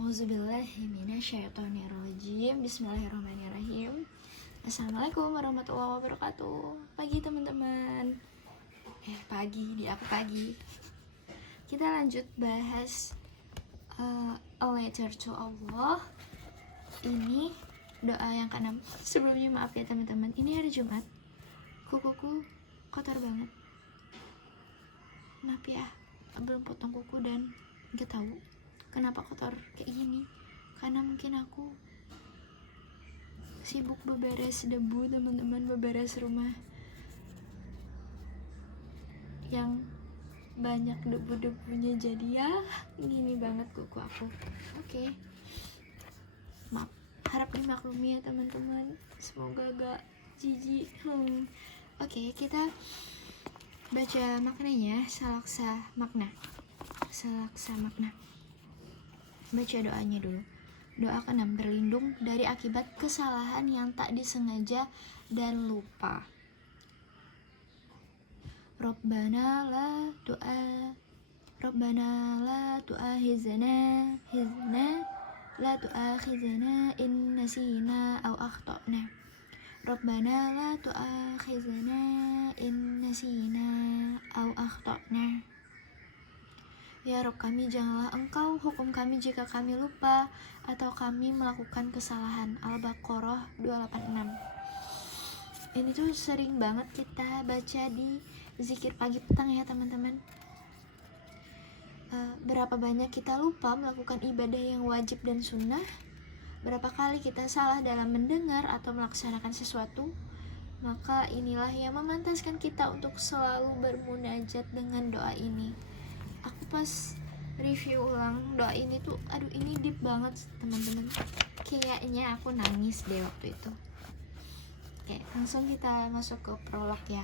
A'udzubillahi minasyaitonirrajim. Bismillahirrahmanirrahim. Assalamualaikum warahmatullahi wabarakatuh. Pagi teman-teman. Pagi, di aku pagi. Kita lanjut bahas A Letter to Allah. Ini doa yang ke-6. Sebelumnya maaf ya teman-teman, ini hari Jumat. Kukuku kotor banget. Maaf ya, belum potong kuku dan gak tahu kenapa kotor kayak gini, karena mungkin aku sibuk beberes debu teman-teman, beberes rumah yang banyak debu-debunya, jadi ya gini banget kuku aku. Oke. Maaf, harap dimaklumi ya teman-teman, semoga gak jijik. Oke, kita baca maknanya. Salaksa makna. Baca doanya dulu. Doa ke-6, berlindung dari akibat kesalahan yang tak disengaja dan lupa. Rabbana la tu'akhizna in nasina aw akhtana. Rabbana la tu'akhizna in nasina aw akhtana. Ya Rabb kami, janganlah Engkau hukum kami jika kami lupa atau kami melakukan kesalahan. Al-Baqarah 286. Ini tuh sering banget kita baca di zikir pagi petang ya teman-teman. Berapa banyak kita lupa melakukan ibadah yang wajib dan sunnah. Berapa kali kita salah dalam mendengar atau melaksanakan sesuatu. Maka inilah yang memantaskan kita untuk selalu bermunajat dengan doa ini. Aku pas review ulang doa ini tuh, aduh ini deep banget teman-teman. Kayaknya aku nangis deh waktu itu. Oke, langsung kita masuk ke prolog ya.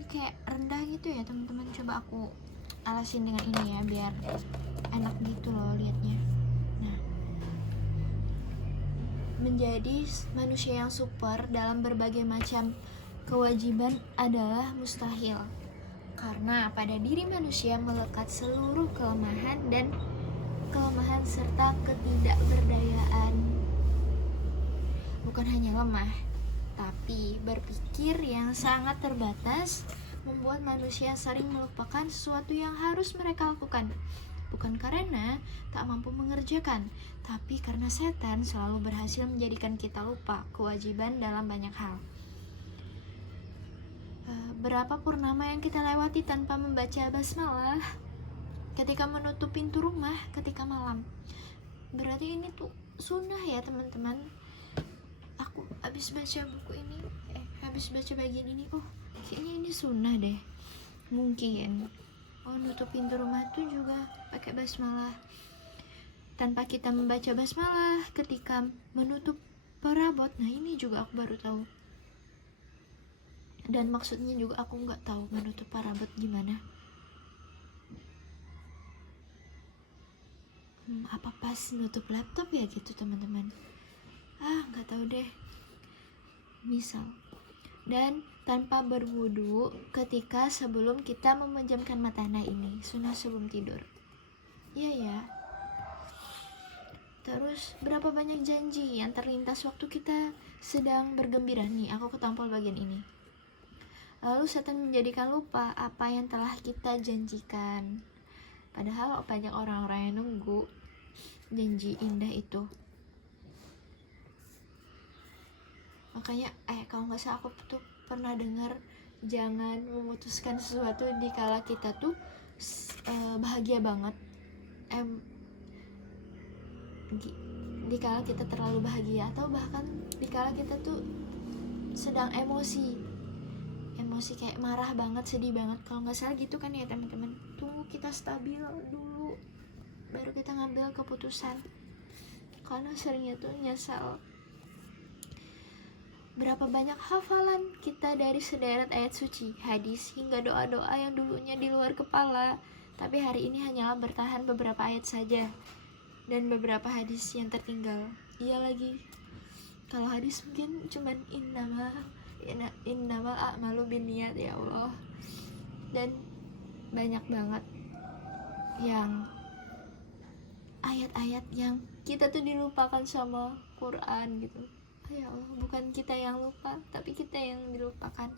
Ini kayak rendah gitu ya teman-teman. Coba aku alasin dengan ini ya, biar enak gitu loh liatnya. Nah, menjadi manusia yang super dalam berbagai macam kewajiban adalah mustahil, karena pada diri manusia melekat seluruh kelemahan serta ketidakberdayaan. Bukan hanya lemah, tapi berpikir yang sangat terbatas membuat manusia sering melupakan sesuatu yang harus mereka lakukan. Bukan karena tak mampu mengerjakan, tapi karena setan selalu berhasil menjadikan kita lupa kewajiban dalam banyak hal. Berapa purnama yang kita lewati tanpa membaca basmalah ketika menutup pintu rumah ketika malam. Berarti ini tuh sunnah ya teman-teman. Aku habis baca buku ini, habis baca bagian ini, kayaknya ini sunnah deh. Mungkin nutup pintu rumah tuh juga pakai basmalah. Tanpa kita membaca basmalah ketika menutup perabot, nah ini juga aku baru tahu. Dan maksudnya juga aku nggak tahu menutup parabot gimana. Apa pas nutup laptop ya gitu teman-teman? Nggak tahu deh. Misal, dan tanpa berwudu ketika sebelum kita memejamkan mata. Nah ini sunnah sebelum tidur. Iya ya. Terus berapa banyak janji yang terlintas waktu kita sedang bergembira. Nih aku ketampol bagian ini. Lalu setan menjadikan lupa apa yang telah kita janjikan. Padahal banyak orang-orang yang nunggu janji indah itu. Makanya kalau nggak salah aku tuh pernah dengar, jangan memutuskan sesuatu dikala kita tuh bahagia banget. Dikala kita terlalu bahagia, atau bahkan dikala kita tuh sedang emosi kayak marah banget, sedih banget. Kalau nggak salah gitu kan ya teman-teman. Tunggu kita stabil dulu baru kita ngambil keputusan, karena seringnya tuh nyesal. Berapa banyak hafalan kita dari sederet ayat suci, hadis, hingga doa-doa yang dulunya di luar kepala, tapi hari ini hanyalah bertahan beberapa ayat saja, dan beberapa hadis yang tertinggal. Iya lagi, kalau hadis mungkin cuman innamal a'malu binniyat ya Allah. Dan banyak banget yang ayat-ayat yang kita tuh dilupakan sama Quran gitu. Ya Allah, bukan kita yang lupa, tapi kita yang dilupakan.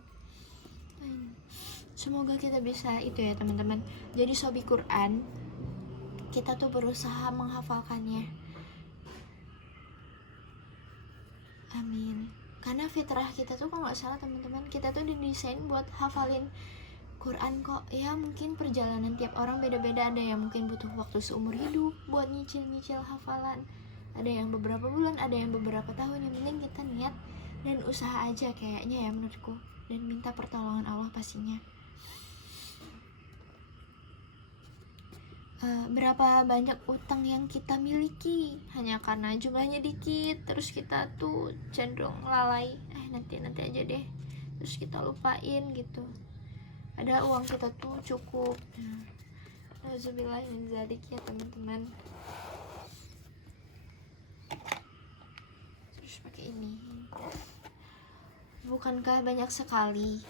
Semoga kita bisa itu ya teman-teman. Jadi sobi Quran, kita tuh berusaha menghafalkannya. Amin. Karena fitrah kita tuh kalau nggak salah teman-teman, kita tuh didesain buat hafalin Quran kok. Ya mungkin perjalanan tiap orang beda-beda, ada yang mungkin butuh waktu seumur hidup buat nyicil-nyicil hafalan, ada yang beberapa bulan, ada yang beberapa tahun. Yang penting kita niat dan usaha aja kayaknya ya menurutku, dan minta pertolongan Allah pastinya. Berapa banyak utang yang kita miliki hanya karena jumlahnya dikit, terus kita tuh cenderung lalai, nanti aja deh, terus kita lupain gitu. Ada uang kita tuh cukup. Alhamdulillah min zalik ya teman-teman. Terus pakai ini. Bukankah banyak sekali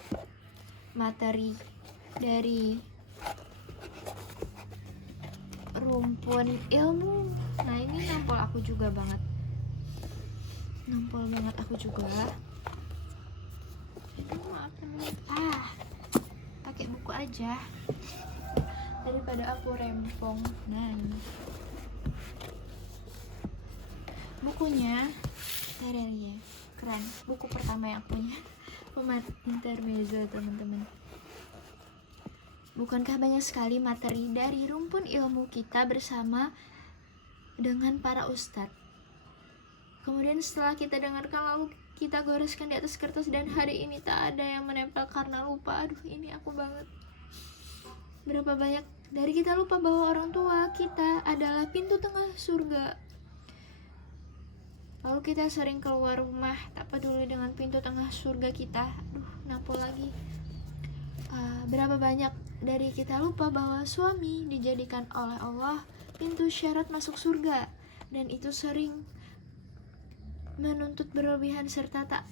materi dari rumpun ilmu? Nah ini nampol aku juga banget. Nampol banget aku juga. Maaf teman. Pakai buku aja daripada aku rempong. Nah bukunya Terelia keren, buku pertama yang aku punya. Pemat intermezzo teman-teman. Bukankah banyak sekali materi dari rumpun ilmu kita bersama dengan para ustadz. Kemudian setelah kita dengarkan lalu kita goreskan di atas kertas, dan hari ini tak ada yang menempel karena lupa. Aduh ini aku banget. Berapa banyak dari kita lupa bahwa orang tua kita adalah pintu tengah surga. Lalu kita sering keluar rumah tak peduli dengan pintu tengah surga kita. Aduh nampol lagi. Berapa banyak dari kita lupa bahwa suami dijadikan oleh Allah pintu syarat masuk surga, dan itu sering menuntut berlebihan serta tak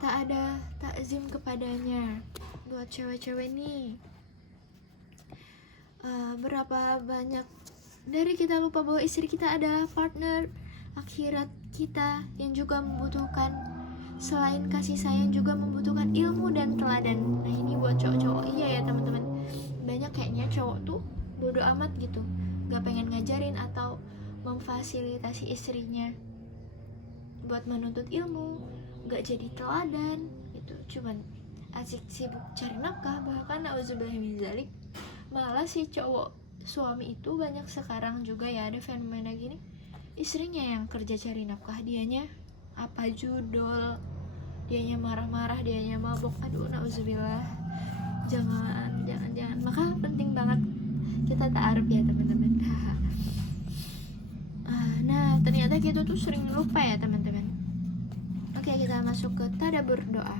ada takzim kepadanya. Buat cewek-cewek nih, berapa banyak dari kita lupa bahwa istri kita adalah partner akhirat kita yang juga membutuhkan, selain kasih sayang juga membutuhkan ilmu dan teladan. Nah ini buat cowok-cowok. Iya ya teman-teman, banyak kayaknya cowok tuh bodo amat gitu, gak pengen ngajarin atau memfasilitasi istrinya buat menuntut ilmu, gak jadi teladan gitu, cuman asik sibuk cari nafkah. Bahkan auzubillah min zalik, malah si cowok suami itu banyak sekarang juga ya ada fenomena gini, istrinya yang kerja cari nafkah, dianya apa judul, dianya marah-marah, dianya mabok. Aduh nauzubillah. Jangan. Maka penting banget kita ta'aruf ya teman-teman. Nah ternyata kita tuh sering lupa ya teman-teman. Oke, kita masuk ke tadabbur doa.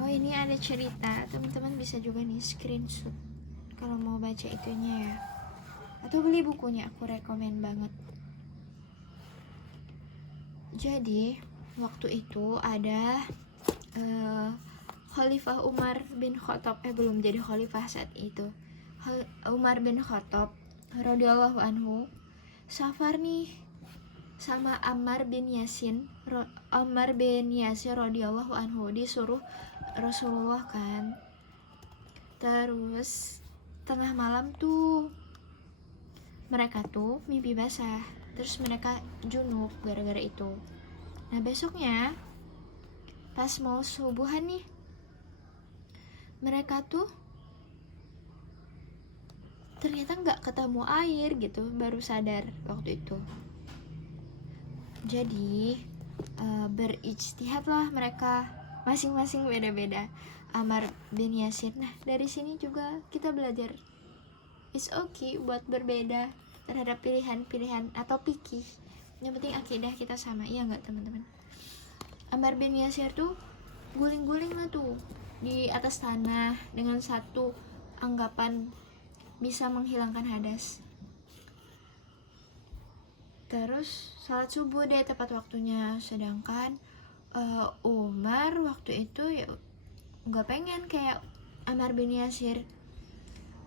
Oh ini ada cerita, teman-teman bisa juga nih screenshot kalau mau baca itunya ya, atau beli bukunya, aku rekomen banget. Jadi waktu itu ada Khalifah Umar bin Khattab, belum jadi khalifah saat itu. Umar bin Khattab radhiyallahu anhu safar nih sama Ammar bin Yasir radhiyallahu anhu, disuruh Rasulullah kan. Terus tengah malam tuh mereka tuh mimpi basah, terus mereka junub gara-gara itu. Nah besoknya pas mau subuhan nih, mereka tuh ternyata nggak ketemu air gitu, baru sadar waktu itu. Jadi berijtihadlah mereka, masing-masing beda-beda. Ammar bin Yasir. Nah dari sini juga kita belajar it's okay buat berbeda terhadap pilihan-pilihan atau pikir. Yang penting akidah kita sama, iya nggak teman-teman? Ammar bin Yasir tuh guling-guling lah tuh di atas tanah dengan satu anggapan bisa menghilangkan hadas. Terus salat subuh deh tepat waktunya, sedangkan Umar waktu itu ya nggak pengen kayak Ammar bin Yasir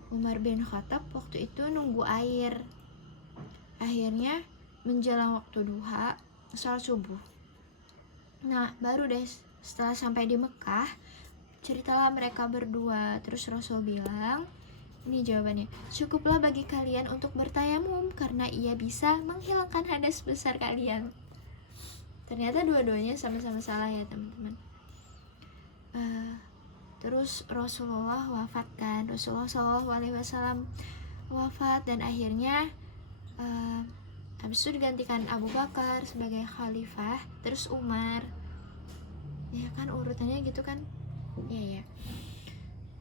Umar bin Khattab waktu itu nunggu air. Akhirnya menjelang waktu duha, sholat subuh. Nah, baru deh setelah sampai di Mekah, ceritalah mereka berdua. Terus Rasul bilang, ini jawabannya, cukuplah bagi kalian untuk bertayamum karena ia bisa menghilangkan hadas besar kalian. Ternyata dua-duanya sama-sama salah ya teman-teman. Terus Rasulullah wafat kan, Rasulullah SAW wafat, dan akhirnya habis itu digantikan Abu Bakar sebagai khalifah, terus Umar, ya kan urutannya gitu kan, ya.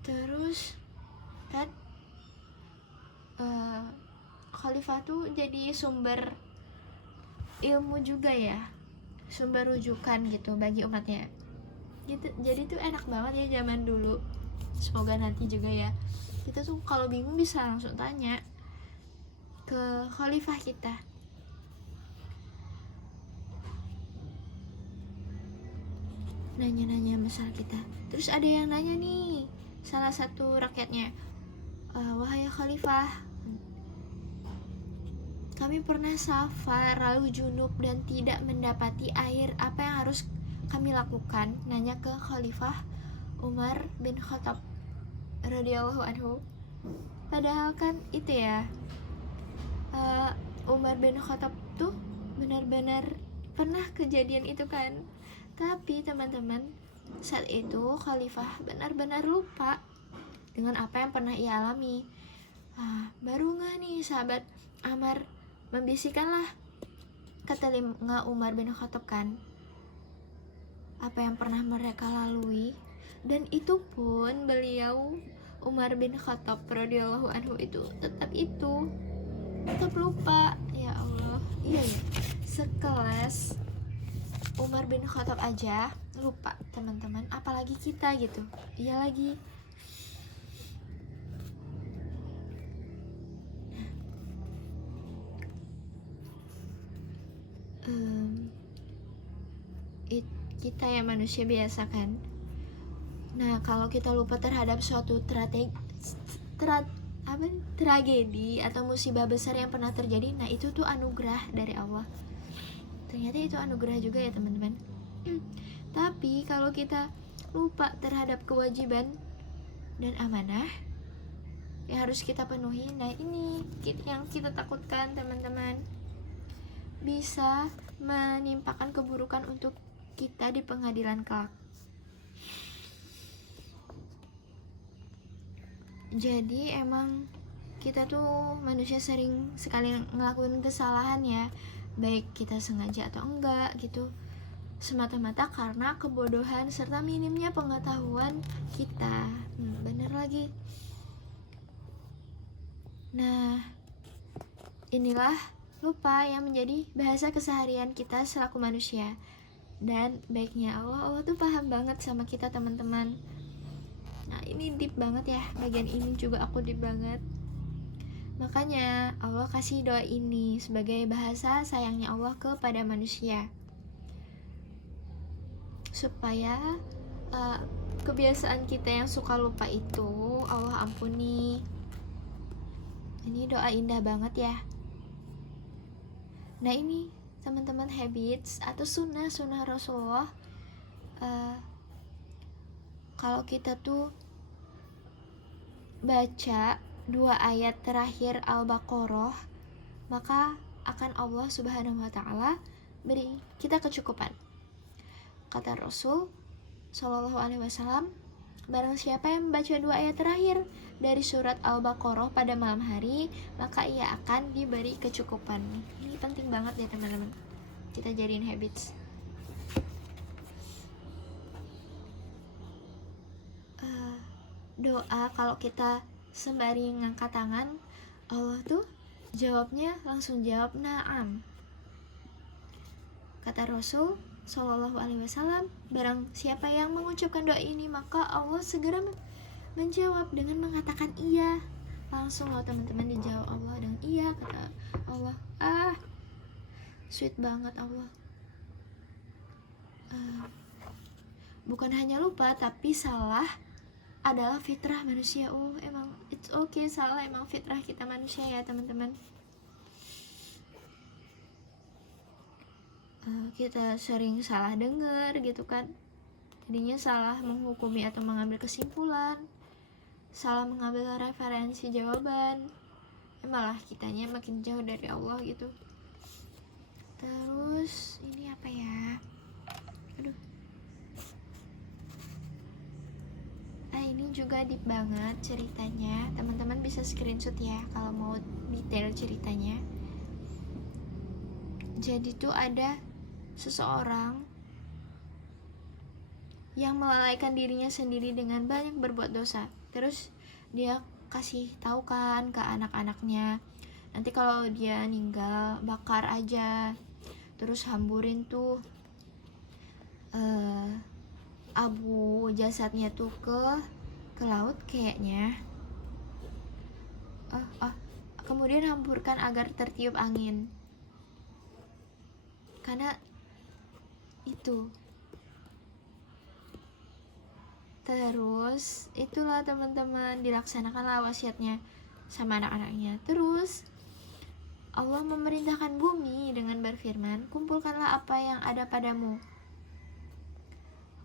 Terus kan khalifah tuh jadi sumber ilmu juga ya, sumber rujukan gitu bagi umatnya gitu. Jadi tuh enak banget ya zaman dulu. Semoga nanti juga ya kita tuh kalau bingung bisa langsung tanya ke khalifah kita. Nanya-nanya masalah kita. Terus ada yang nanya nih, salah satu rakyatnya, wahai khalifah, kami pernah safar lalu junub dan tidak mendapati air, apa yang harus kami lakukan? Nanya ke Khalifah Umar bin Khattab radhiyallahu anhu. Padahal kan itu ya, Umar bin Khattab tuh benar-benar pernah kejadian itu kan. Tapi teman-teman, saat itu Khalifah benar-benar lupa dengan apa yang pernah ia alami. Baru nggak nih sahabat Amar membisikkanlah ke telinga Umar bin Khattab kan apa yang pernah mereka lalui, dan itu pun beliau Umar bin Khattab radhiyallahu anhu itu tetap lupa. Ya Allah, iya ya, sekelas Umar bin Khattab aja lupa teman-teman, apalagi kita gitu. Iya lagi. Kita ya manusia biasa kan. Nah, kalau kita lupa terhadap suatu tragedi atau musibah besar yang pernah terjadi, nah itu tuh anugerah dari Allah. Ternyata itu anugerah juga ya teman-teman. Tapi kalau kita lupa terhadap kewajiban dan amanah yang harus kita penuhi, nah ini yang kita takutkan teman-teman, bisa menimpakan keburukan untuk kita di pengadilan kelak. Jadi emang kita tuh manusia sering sekali ngelakuin kesalahan ya, baik kita sengaja atau enggak gitu, semata-mata karena kebodohan serta minimnya pengetahuan kita. Bener lagi. Nah, inilah lupa yang menjadi bahasa keseharian kita selaku manusia. Dan baiknya Allah tuh paham banget sama kita teman-teman. Nah ini deep banget ya, bagian ini juga aku deep banget. Makanya Allah kasih doa ini sebagai bahasa sayangnya Allah kepada manusia, supaya kebiasaan kita yang suka lupa itu Allah ampuni. Ini doa indah banget ya. Nah ini teman-teman, habits atau sunnah Rasulullah, kalau kita tuh baca 2 ayat terakhir Al-Baqarah, maka akan Allah Subhanahu wa Ta'ala beri kita kecukupan. Kata Rasul Shallallahu Alaihi Wasallam, barang siapa yang membaca 2 ayat terakhir dari surat Al-Baqarah pada malam hari, maka ia akan diberi kecukupan. Ini penting banget ya teman-teman, kita jadiin habits. Doa kalau kita sembari ngangkat tangan, Allah tuh jawabnya langsung jawab na'am. Kata Rasul Shallallahu Alaihi Wasallam, barang siapa yang mengucapkan doa ini, maka Allah segera menjawab dengan mengatakan iya. Langsung loh teman-teman, dijawab Allah dengan iya. Kata Allah, sweet banget Allah. Bukan hanya lupa, tapi salah adalah fitrah manusia. Emang it's okay, salah, emang fitrah kita manusia ya teman-teman. Kita sering salah dengar gitu kan, jadinya salah menghukumi atau mengambil kesimpulan, salah mengambil referensi jawaban, malah kitanya makin jauh dari Allah gitu. Terus ini apa ya, ini juga deep banget ceritanya, teman-teman bisa screenshot ya kalau mau detail ceritanya. Jadi tuh ada seseorang yang melalaikan dirinya sendiri dengan banyak berbuat dosa. Terus dia kasih tahu kan ke anak-anaknya, nanti kalau dia meninggal bakar aja, terus hamburin tuh abu jasadnya tuh ke laut kayaknya. Kemudian hamburkan agar tertiup angin. Karena itu. Terus itulah teman-teman, dilaksanakanlah wasiatnya sama anak-anaknya. Terus Allah memerintahkan bumi dengan berfirman, kumpulkanlah apa yang ada padamu.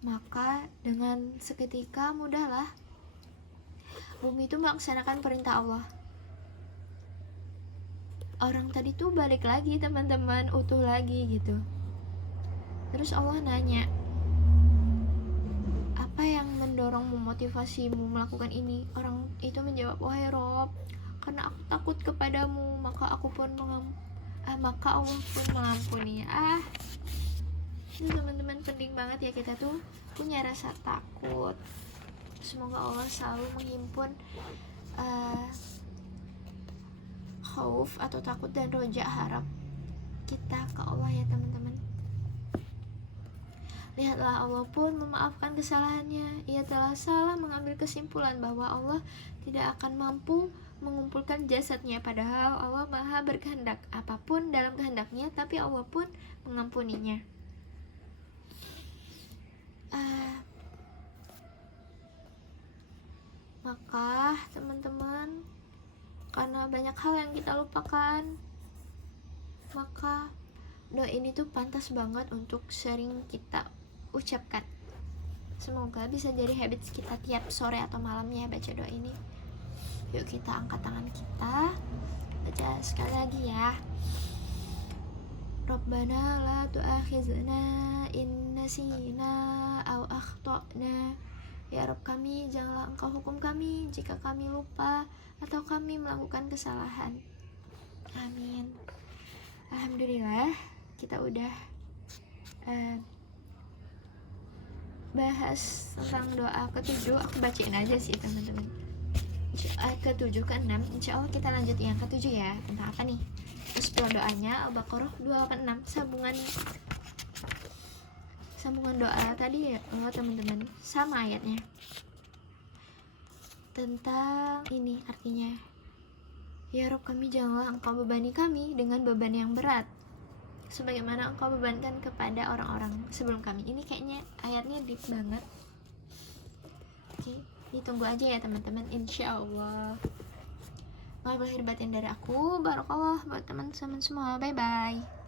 Maka dengan seketika mudahlah bumi itu melaksanakan perintah Allah. Orang tadi tuh balik lagi teman-teman, utuh lagi gitu. Terus Allah nanya, apa yang mendorong memotivasimu melakukan ini? Orang itu menjawab, wahai Rob, karena aku takut kepadamu, maka Allah pun mengampuninya. Itu teman-teman penting banget ya, kita tuh punya rasa takut. Semoga Allah selalu menghimpun khauf atau takut dan roja harap kita ke Allah ya teman-teman. Lihatlah, Allah pun memaafkan kesalahannya. Ia telah salah mengambil kesimpulan bahwa Allah tidak akan mampu mengumpulkan jasadnya, padahal Allah maha berkehendak apapun dalam kehendaknya, tapi Allah pun mengampuninya. Maka teman-teman, karena banyak hal yang kita lupakan, maka doa ini tuh pantas banget untuk sering kita ucapkan. Semoga bisa jadi habits kita tiap sore atau malamnya baca doa ini. Yuk kita angkat tangan kita, baca sekali lagi ya. Rabbana la tu'akhizna in nasina aw akhtana. Ya Rabb kami, janganlah Engkau hukum kami jika kami lupa atau kami melakukan kesalahan. Amin. Alhamdulillah, kita udah bahas tentang doa ke-7. Aku bacain aja sih teman-teman. Ke-7, ke-6, insya Allah kita lanjut yang ke-7 ya. Tentang apa nih? Terus doanya Al-Baqarah 286, sambungan doa tadi ya teman-teman, sama ayatnya. Tentang ini artinya, ya Rabb kami, janganlah Engkau bebani kami dengan beban yang berat sebagaimana Engkau bebankan kepada orang-orang sebelum kami. Ini kayaknya ayatnya deep banget. Oke, ditunggu aja ya teman-teman, insya Allah. Maaf lahir batin dari aku. Barakallah buat teman-teman semua. Bye bye.